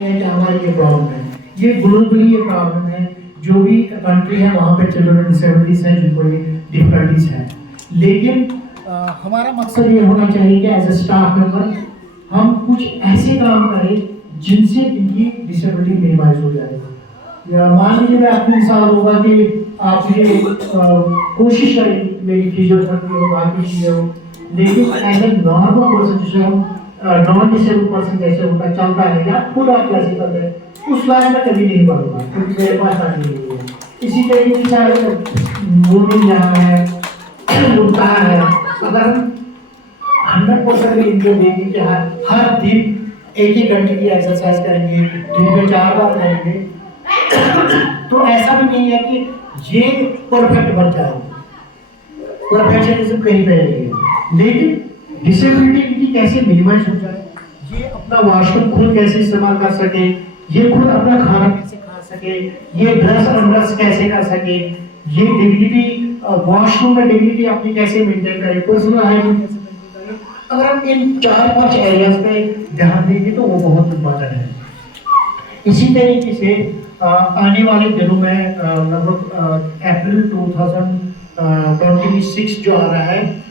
है कि हमारी ये प्रॉब्लम है, ये ग्लोबली ये प्रॉब्लम है। जो भी कंट्री है वहाँ पे चिल्ड्रन डिसेबिलिटीज है जिनको ये डिफिकल्टीज है। लेकिन हमारा मकसद ये होना चाहिए कि एज ए स्टाफ मेंबर हम कुछ ऐसे काम करें जिनसे इनकी डिसेबिलिटी मिनिमाइज हो जाए। या मान लीजिए मैं आपको मिसाल होगा कि आप ये कोशिश करें मेरी फिजियोथेरेपी हो बाकी चीज़ें हो, लेकिन एज ए नॉर्मल पर्सन जिसे हम नॉन डिसेबल पर्सन जैसे होता चलता है या खुद आप जैसे करते हैं उस लाइन में कभी नहीं बढ़ूंगा क्योंकि मेरे पास आगे नहीं है। इसी तरीके से मूविंग जहाँ है उड़ता है, अगर हम 100% इनको देंगे कि हर दिन एक ही घंटे की एक्सरसाइज करेंगे, दिन में 4 बार करेंगे, तो ऐसा भी नहीं है कि ये परफेक्ट बन जाएगा। परफेक्शनिज्म कहीं पे नहीं है, लेकिन डिसेबिलिटी इनकी कैसे मिनिमाइज हो जाए, ये अपना वॉशरूम खुद कैसे इस्तेमाल कर सके, ये खुद अपना खाना कैसे खा सके, ये ड्रेस अनड्रेस कैसे कर सके, ये डिग्निटी वॉशरूम में डिग्निटी अपनी कैसे मेंटेन करे, पर्सनल हाइजीन कैसे मेंटेन करे। अगर हम इन 4-5 एरियाज पे ध्यान देंगे तो वो बहुत इम्पोर्टेंट है। इसी तरीके से आने वाले दिनों में लगभग अप्रैल 2026 जो आ रहा है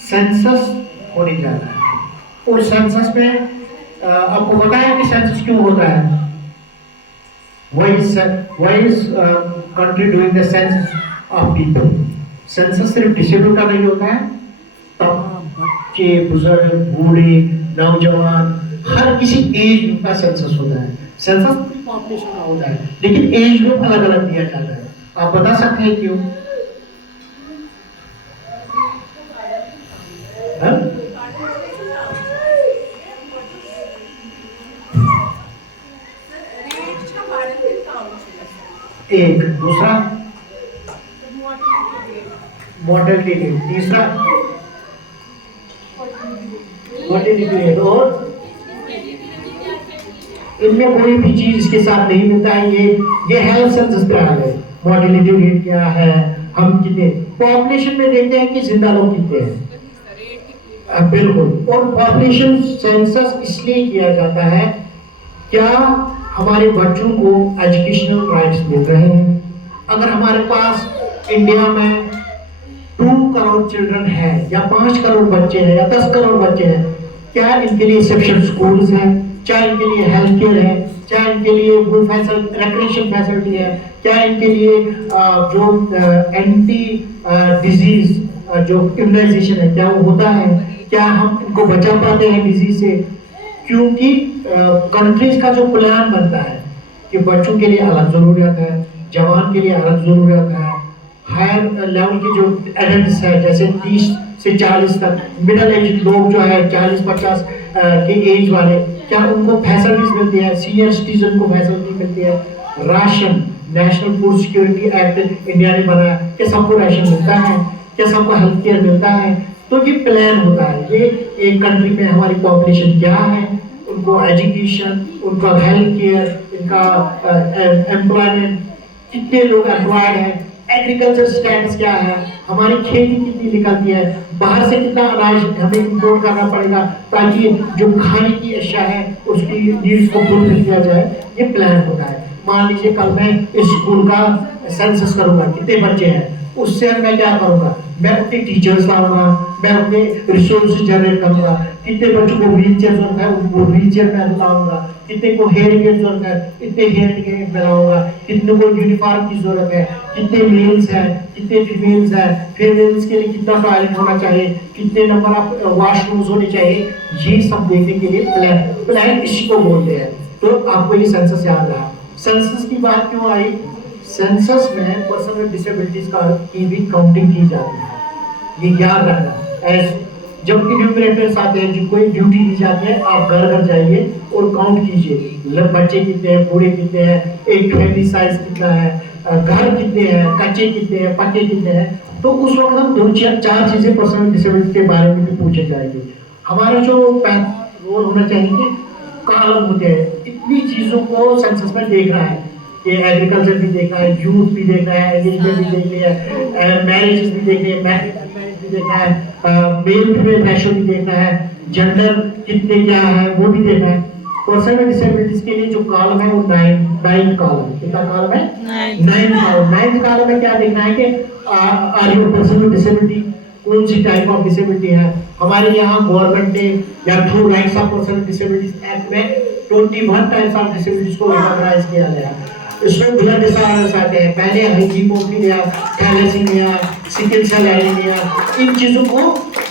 सेंसस होने जा रहा है। और सेंसस में आपको पता है कि सेंसस क्यों होता है? Why is country doing the census of people? Census सिर्फ डिसेबल का नहीं होता है, तमाम बच्चे, बुजुर्ग, बूढ़े, नौजवान, हर किसी एज का सेंसस होता है। सेंसस पूरी पॉपुलेशन का होता है, लेकिन एज ग्रुप अलग अलग दिया जाता है। आप बता सकते हैं क्यों? एक दूसरा मोर्टेलिटी रेट, तीसरा मोर्टेलिटी रेट, और इनमें कोई भी चीज इसके साथ नहीं मिलता है। ये हेल्थ सेंसस पे आ गए। मोर्टेलिटी रेट क्या है, हम कितने पॉपुलेशन में देखते हैं कि जिंदा लोग कितने हैं, बिल्कुल। और पॉपुलेशन सेंसस इसलिए किया जाता है, क्या हमारे बच्चों को एजुकेशनल राइट्स मिल रहे हैं? अगर हमारे पास इंडिया में 2 करोड़ चिल्ड्रन है या 5 करोड़ बच्चे हैं या 10 करोड़ बच्चे हैं, क्या इनके लिए एक्सेप्शन स्कूल्स हैं, चाहे इनके लिए हेल्थ केयर है, चाहे इनके लिए वो रिक्रिएशन फैसिलिटी है, क्या इनके लिए जो एंटी डिजीज जो इम्यूनाइजेशन है क्या वो होता है, क्या हम इनको बचा पाते हैं डिजीज से? क्योंकि कंट्रीज का जो प्लान बनता है कि बच्चों के लिए अलग जरूरत है, जवान के लिए अलग जरूरत है, हायर लेवल के जो एडल्ट्स है जैसे 30 से 40 तक, मिडिल एज लोग जो है 40-50 के एज वाले, क्या उनको फैसिलिटीज मिलती है? सीनियर सिटीजन को फैसिलिटी मिलती है? Ration, national food security act India ने बनाया, क्या सबको राशन मिलता है? क्या सबको हेल्थ केयर मिलता है? तो ये प्लान होता है, ये एक कंट्री में हमारी पॉपुलेशन क्या है, उनको एजुकेशन, उनका हेल्थ केयर, इनका एम्प्लॉयमेंट, कितने लोग एम्प्लॉयड हैं, एग्रीकल्चर स्टेटस क्या है, हमारी खेती कितनी निकलती है, बाहर से कितना अनाज हमें इंपोर्ट करना पड़ेगा ताकि जो खाने की अशिया है उसकी नीड्स को फुलफिल किया जाए। ये प्लान होता है। मान लीजिए कल मैं इस स्कूल का सेंसस करूंगा, कितने बच्चे हैं, उससे मैं क्या करूंगा, मैं अपने टीचर्स लाऊंगा, मैं अपने रिसोर्सेज जनरेट करूंगा, कितने बच्चों को व्हील चेयर जरूरत है उनको व्हील चेयर में लाऊंगा, कितने को हेयरिंग एड जरूरत है इतने हेयरिंग एड में लाऊंगा, कितने को यूनिफॉर्म की जरूरत है, कितने मेल्स हैं कितने फीमेल्स हैं, फीमेल्स के लिए कितना टॉयलेट होना चाहिए, कितने नंबर ऑफ वॉशरूम्स होने चाहिए, ये सब देखने के लिए प्लान इसी को बोलते हैं। तो आपको ये सेंसस याद रहा। सेंसस की बात क्यों आई? सेंसस में पर्सन विद डिसेबिलिटीज की भी काउंटिंग की जाती है, ये याद रखना। जब इन्यूमरेटर्स आते हैं जिनको एक ड्यूटी दी जाती है, आप घर घर जाइए और काउंट कीजिए, बच्चे कितने हैं, बूढ़े कितने हैं, एक फैमिली साइज कितना है, घर कितने हैं, कच्चे कितने हैं, पक्के कितने हैं। तो उस वक्त हम 2-4 चीजें पर्सन विद डिसेबिलिटी के बारे में भी पूछे जाएंगे। हमारा जो रोल होना चाहिए कि कॉलम होते हैं, इतनी चीजों को सेंसस में देख रहा है, ये एग्रीकल्चर भी देखना है, यूथ भी देखना है, एंगेजमेंट भी देखनी है, मैरिजेस भी देखनी है, मैरिज भी देखना है, मेल फीमेल रेशियो भी देखना है, जेंडर कितने क्या है वो भी देखना है। पर्सन विद डिसेबिलिटीज के लिए जो कॉलम है वो 9 कॉलम, कितना कॉलम है? 9 कॉलम में क्या देखना है कि are you person with disability, कौन सी टाइप ऑफ डिसेबिलिटी है। हमारे यहाँ गवर्नमेंट ने या through rights of person with disabilities act में 21 टाइप्स ऑफ डिसेबिलिटीज को रिकॉग्नाइज किया गया है। इसमें ब्लड डिसऑर्डर्स आते हैं, पहले haemophilia, thalassaemia, sickle cell anaemia, इन चीजों को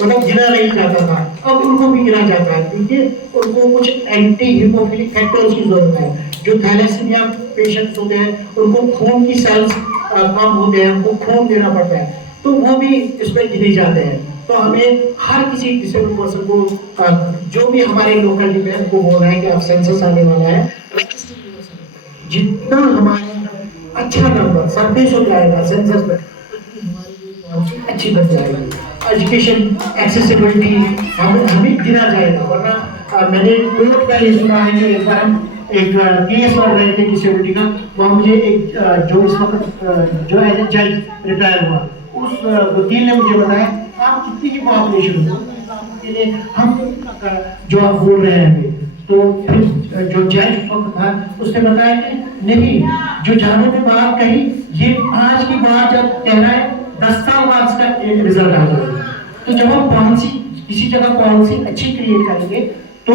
मतलब गिना नहीं जाता था, अब उनको भी गिना जाता है क्योंकि उनको कुछ एंटी हीमोफिलिक फैक्टर्स की जरूरत है। जो थैलेसीमिया पेशेंट्स होते हैं उनको खून की सेल्स कम होते हैं, उनको खून देना पड़ता है, तो वो भी इसमें गिने जाते हैं। तो हमें हर किसी डिसेबल पर्सन को जो भी हमारे लोकलिटी में उनको बोल रहा है कि अब सेंसस आने वाला है, जितना हमारा अच्छा नंबर सरफेस हो जाएगा सेंसस में, अच्छी बन जाएगी। एजुकेशन एक्सेसिबिलिटी हमें गिना जाएगा, वरना मैंने कोर्ट का ये सुना है कि एक बार हम एक केस लड़ रहे थे डिसेबिलिटी का, वहाँ मुझे एक जो इस वक्त जो एज ए जज रिटायर हुआ, उस वकील ने मुझे बताया आप कितनी की पॉपुलेशन हो के लिए हम जो आप बोल रहे हैं अभी, तो फिर जो जज उस वक्त था उसने बताया कि नहीं, जो जाने के बाद कहीं ये आज की बात जब कह रहा है 10 साल बाद इसका रिजल्ट आ जाएगा। तो जब हम पॉलिसी किसी जगह पॉलिसी अच्छी क्रिएट करेंगे तो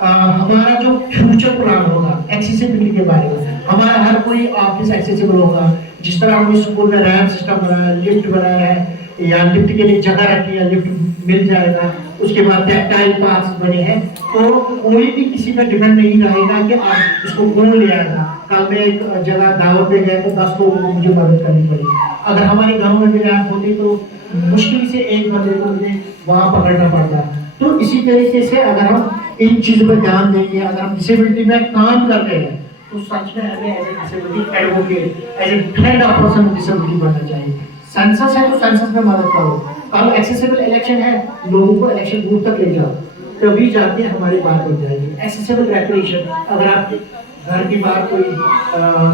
हमारा जो फ्यूचर प्लान होगा एक्सेसिबिलिटी के बारे में, हमारा हर कोई ऑफिस एक्सेसिबल होगा। जिस तरह हमने स्कूल में रैंप सिस्टम बनाया, लिफ्ट बनाया है, या लिफ्ट के लिए जगह रखी है, लिफ्ट मिल जाएगा। उसके बाद टैक्टाइल पाथ्स बने हैं, तो कोई भी किसी पर डिपेंड नहीं रहेगा कि आप इसको कौन ले आएगा। कल मैं एक जगह दावत पे गया तो 10 लोगों को मुझे मदद करनी पड़ी। अगर हमारे घरों में भी रैंप होती तो मुश्किल से एक बंदे को मुझे वहाँ पकड़ना पड़ता। तो इसी तरीके से अगर हम इन चीजों पर ध्यान देंगे, अगर हम डिसेबिलिटी में काम कर रहे हैं तो सच में हमें as a disability advocate, as a friend of person with disability बनना चाहिए। सेंसस है तो सेंसस में मदद करो। कल एक्सेसिबल इलेक्शन है, लोगों को इलेक्शन बूथ तक ले जाओ, तभी जाके हमारी बात बन जाएगी। एक्सेसिबल रिक्रिएशन, अगर आपके घर के बाहर कोई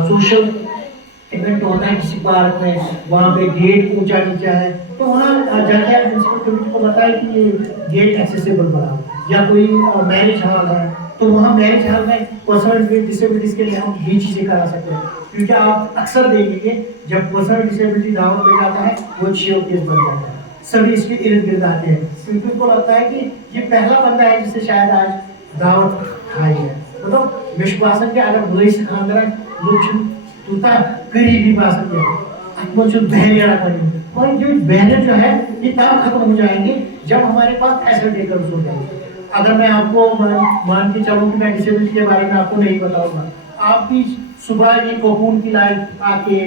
सोशल इवेंट होता है किसी पार्क में, वहाँ पे गेट ऊंचा नीचा है, तो वहाँ जाके म्युनिसिपल कमेटी को बताए कि ये गेट एक्सेसिबल बनाओ। या कोई मैरिज हॉल है तो वहाँ मैरिज हॉल में पर्सन विद डिसेबिलिटीज के लिए हम ये चीजें करा सकते हैं, क्योंकि आप अक्सर देखेंगे जब पर्सन डिसेबिलिटी दावत पे जाता है वो शियो केस बन जाता है, सभी इसके इर्द गिर्द आते हैं, क्योंकि उनको लगता है कि ये पहला बंदा है जिससे शायद आज दावत खाई है। मतलब विश्वासन के अगर बुराई से खानदार लोग तूता करीबी बासन के अत्मोचन बहरिया करेंगे, और ये बहरे जो है ये तब खत्म हो जाएंगे जब हमारे पास फैसिलिटेटर्स हो जाएंगे। अगर मैं आपको मान के चलूं कि मैं डिसेबिलिटी के बारे में आपको नहीं बताऊंगा, आप भी सुबह ये कोकून की लाइट आके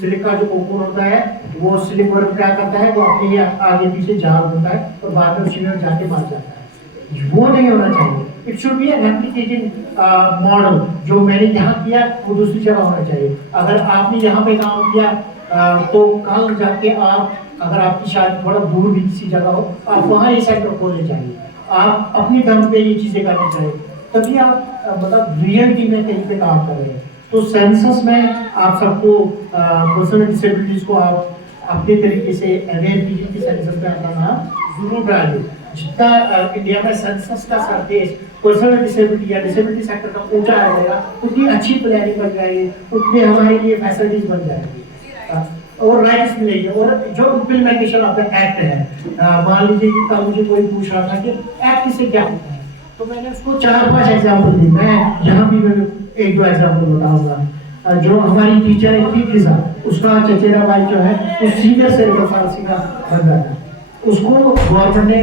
सिलिका जो कोकून होता है वो सिलिपर क्या करता है, वो अपने आगे पीछे झाड़ होता है और बाद में उसी में जाके मार जाता है। वो नहीं होना चाहिए। It should be replicating model, जो मैंने यहाँ किया वो दूसरी जगह होना चाहिए। अगर आपने यहाँ पे काम किया तो कल जाके आप, अगर आपकी शायद थोड़ा दूर भी किसी जगह हो, आप वहाँ ये सेंटर खोलने चाहिए। आप अपनी दम पे ये चीजें करनी चाहिए, तभी आप मतलब रियलिटी में कहीं पे काम कर रहे हैं। तो सेंसस में आप सबको पर्सन डिसेबिलिटीज को आप अपने तरीके से अवेयर कीजिए कि सेंसस में अपना नाम जरूर डालिए। जितना इंडिया में सेंसस का सरफेस पर्सन डिसेबिलिटी या डिसेबिलिटी सेक्टर का ऊंचा आ जाएगा, उतनी अच्छी प्लानिंग बन जाएगी, उतनी हमारे लिए फैसिलिटीज बन जाएगी और राइट्स मिलेंगे। और जो इम्प्लीमेंटेशन ऑफ द एक्ट है, मान लीजिए कि कल मुझे कोई पूछ रहा था कि एक्ट से क्या होता है, तो मैंने उसको 4-5 एग्जाम्पल दी। मैं यहाँ भी मैं 1-2 एग्जाम्पल बताऊंगा। जो हमारी टीचर है फिजा, उसका चचेरा भाई जो है वो सीनियर सेरेब्रल पाल्सी का बंदा था, उसको गवर्नमेंट ने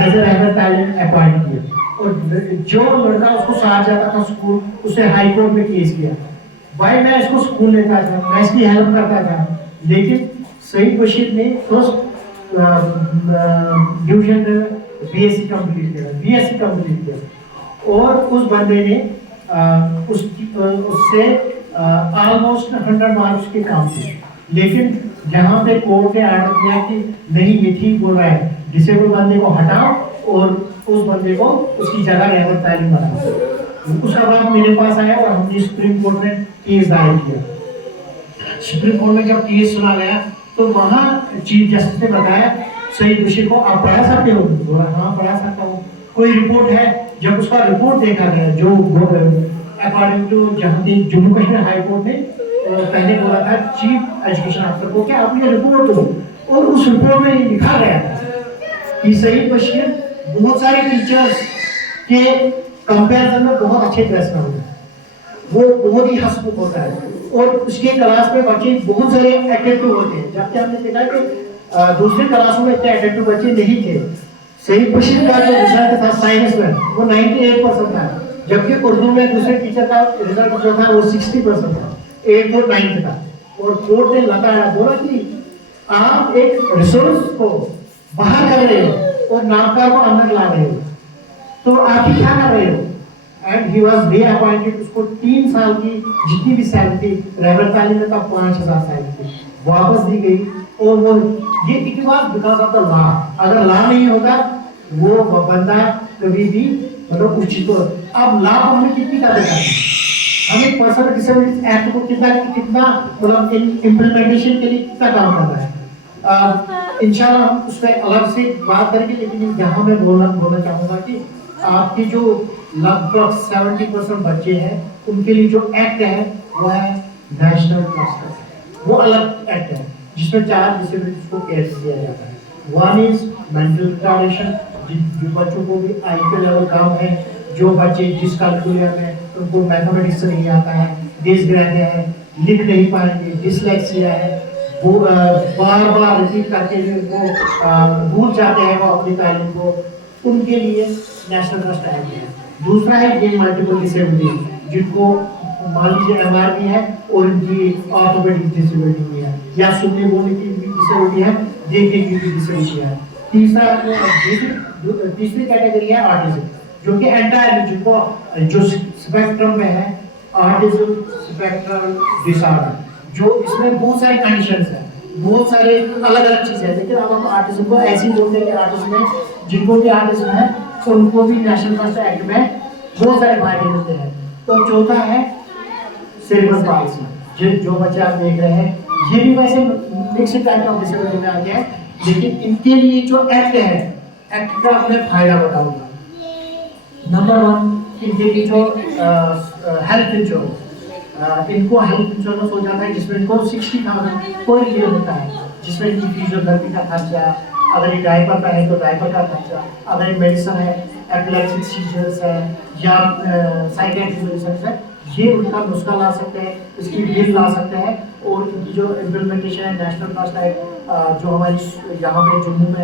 एज ए रहबर टैलेंट अपॉइंट किया, और जो लड़का उसको साथ जाता था स्कूल, उसे हाई कोर्ट में केस किया। भाई मैं इसको स्कूल लेता था, मैं इसकी हेल्प करता था, लेकिन सईद बशीर ने फर्स्ट डिवीजन में बीएससी कंप्लीट किया, और उस बंदे ने उससे ऑलमोस्ट 100 मार्क्स के काम किए। लेकिन जहाँ पे कोर्ट ने आर्डर किया कि नहीं ये ठीक बोल रहा है, डिसेबल बंदे को हटाओ और उस बंदे को उसकी जगह रहबर तालीम बनाओ। उसका बाद मेरे पास आया और हमने सुप्रीम कोर्ट में केस दायर किया। सुप्रीम कोर्ट में जब केस सुना गया तो वहाँ चीफ जस्टिस ने बताया सईद बशीर को आप पढ़ा सकते हो? बोला हाँ पढ़ा सकता हूँ। कोई रिपोर्ट है जब उसका रिपोर्ट देखा गया जो अकॉर्डिंग टू जहाँ की जम्मू कश्मीर हाई कोर्ट ने पहले बोला था चीफ एजुकेशन अफसर को कि आप ये रिपोर्ट दो, और उस रिपोर्ट में लिखा गया था कि सईद बशीर बहुत सारे टीचर्स के कंपैरिजन में बहुत अच्छे ड्रेस में होता है, वो बहुत ही हंसमुख होता है और उसके क्लास में बच्चे बहुत सारे अटेंटिव होते हैं, जबकि हमने देखा कि दूसरी क्लासों में इतने अटेंटिव बच्चे नहीं थे। सईद बशीर का जो रिजल्ट था साइंस में वो 98% था, जबकि उर्दू में दूसरे टीचर का रिजल्ट जो था वो 60% था, 8 और 9 था। और कोर्ट ने लगाया, बोला कि आप एक रिसोर्स को बाहर कर रहे हो और नामकार को अंदर ला रहे हो, तो आप ही क्या कर रहे हो। एंड ही वाज रीअपॉइंटेड, उसको 3 साल की जितनी भी सैलरी रेगुलर तालीम में तब 5000 सैलरी वापस दी गई। और वो ये it was because of the law, अगर लॉ नहीं होता वो बंदा कभी भी मतलब उस चीज को, अब लॉ को हमें कितनी का देखा है, हमें पर्सनल डिसेबिलिटीज एक्ट को कितना मतलब इम्प्लीमेंटेशन के लिए कितना काम कर रहा है। इंशाल्लाह हम उस पर अलग से बात करेंगे, लेकिन यहाँ मैं बोलना चाहूँगा कि आपके जो लगभग 70% बच्चे हैं उनके लिए जो एक्ट है वो है नेशनल ट्रस्ट, वो अलग एक्ट है जिसमें 4 डिसेबिलिटीज को केयर किया जाता है। वन इज मेंटल रिटार्डेशन, जिन बच्चों को भी आईक्यू लेवल कम है, जो बच्चे जिस कैलकुलियम में उनको मैथमेटिक्स नहीं आता है, डिसग्रेफिया है, लिख नहीं पाएंगे, डिसलेक्सिया है, वो बार रिपीट करके वो भूल जाते हैं वो अपनी तालीम को, उनके लिए नेशनल ट्रस्ट एक्ट है। दूसरा है ये मल्टीपल डिसेबिलिटी, जिनको मान लीजिए एमआरपी है और इनकी ऑर्थोपेडिक डिसेबिलिटी भी है, या सुनने बोलने की डिसेबिलिटी है, देखने की भी डिसेबिलिटी है। तीसरी कैटेगरी है ऑटिज्म, जो कि एंटायर जिनको जो स्पेक्ट्रम में है, ऑटिज्म स्पेक्ट्रम डिसऑर्डर, जो इसमें बहुत सारी कंडीशंस हैं, बहुत सारे अलग अलग चीजें हैं, लेकिन अब हम ऑटिज्म को ऐसे ही बोलते हैं कि ऑटिज्म में जिनको भी ऑटिज्म है तो उनको भी नेशनल ट्रस्ट एक्ट में बहुत सारे फायदे मिलते हैं। तो चौथा है सेरेब्रल पाल्सी, जो बच्चे आप देख रहे हैं, ये भी वैसे मिक्स्ड टाइप ऑफ डिसेबिलिटी में आते हैं, लेकिन इनके लिए जो एक्ट है, एक्ट का मैं फायदा बताऊंगा। नंबर 1, इनके लिए जो हेल्थ इंश्योरेंस, इनको हेल्थ इंश्योरेंस हो जाता है जिसमें इनको 60,000 पर ईयर होता है, जिसमें इनकी फिजियोथेरेपी का खर्चा, अगर ये डायपर का है तो डायपर का खर्चा, अगर ये मेडिसिन है, एपिलेप्टिक सीजर्स है या साइकियाट्रिक मेडिसिन है, ये उनका नुस्खा ला सकते हैं, इसकी बिल ला सकते हैं। और इनकी जो इम्प्लीमेंटेशन है नेशनल ट्रस्ट एक्ट, जो हमारी यहाँ पे जम्मू में